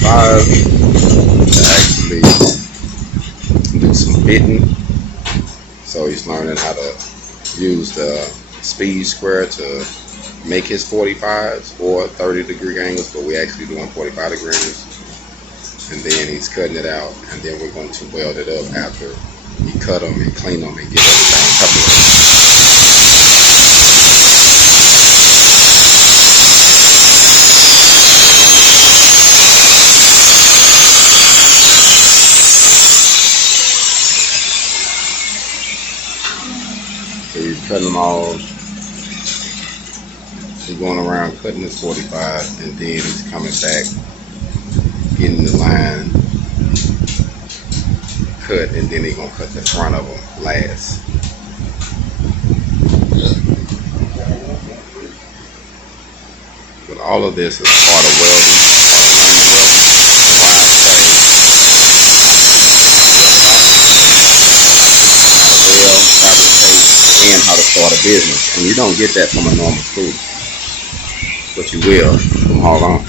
45 to actually do some fitting. So he's learning how to use the speed square to make his 45s or 30-degree angles, but we're actually doing 45 degrees. And then he's cutting it out, and then we're going to weld it up after he cut them and clean them and get everything coupled. So he's cutting them all. He's going around cutting his 45, and then he's coming back, getting the line cut, and then he's gonna cut the front of them last. But all of this is part of welding, part of learning welding. Why I say weld, fabricate, and how to start a business. And you don't get that from a normal school, but you will from HogOn.